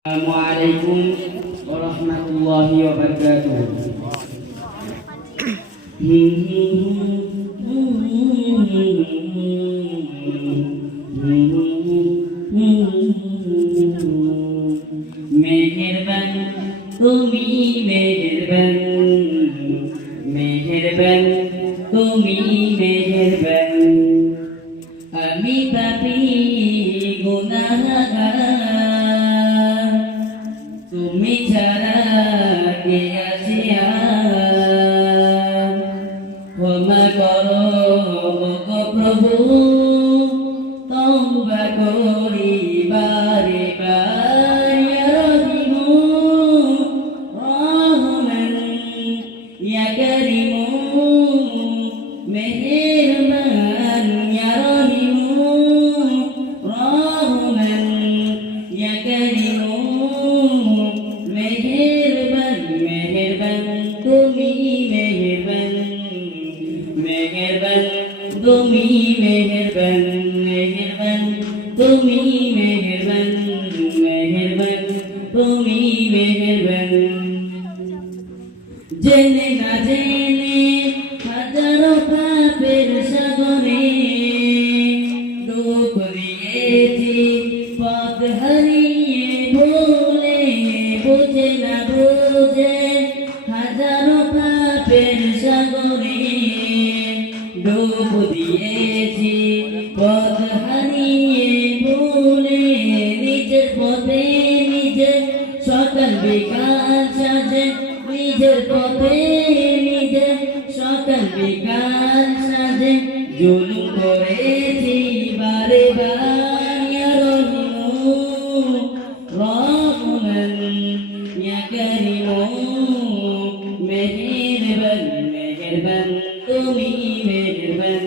Assalamualaikum warahmatullahi wabarakatuh. Meherban, tumi meherban, meherban, tumi meherban. Ami papi gunahan, tumi cara ke asian. ক্ষমা করো গো প্রভু, তওবা করি বারে বার। ইয়া রহিমু রহমান, ইয়া কারিমু মেহেরবান। ইয়া রহিমু রহমান, ইয়া কারিমু মেহেরবান। মেহেরবান তুমি মেহেরবান, মেহেরবান তুমি মেহেরবান, মেহেরবান তুমি মেহেরবান, মেহেরবান তুমি মেহেরবান। জেনে না জেনে হাজারো পাপের সাগরে ডুব দিয়েছি, পথ হারিয়ে ভুলে, বুঝে না বুঝে হাজারো পাপের সাগরে ডুব দিয়েছি, পথ হারিয়ে ভুলে। নিজের পথে নিজে সকাল বিকাল সাজে, নিজের পথে নিজে সকাল বিকাল সাজে জুলুম করেছি বারে বার। ইয়া রহিমু রহমান, ইয়া কারিমু মেহেরবান। মেহেরবান তুমি মেহেরবান,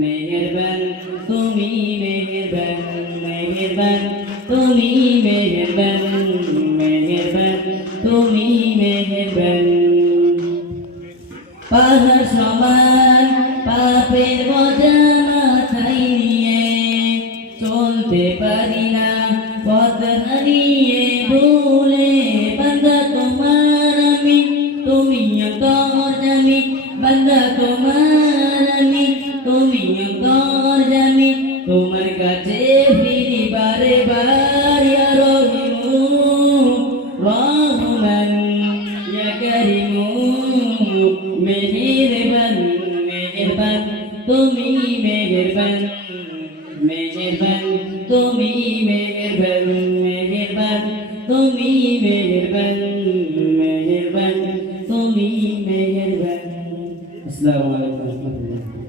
মেহেরবান তুমি মেহেরবান, মেহেরবান তুমি মেহেরবান, মেহেরবান তুমি মেহেরবান। পাহাড় সমান পাপের বোঝা মাথায় নিয়ে চলতে পারি না, পথ হারিয়ে ভুলে। বান্দা তোমার আমি, তুমি অন্তর্যামী। বান্দা তোমার আমি, তুমি অন্তর্যামী। তোমার কাছে ফিরি বারে বার। ইয়া রহিমু রহমান, ইয়া কারিমু মেহেরবান। মেহেরবান তুমি মেহেরবান, মেহেরবান তুমি মেহেরবান, মেহেরবান তুমি মেহেরবান, মেহেরবান তুমি মেহেরবান। আসসালামু আলাইকুম ওয়া রাহমাতুল্লাহ।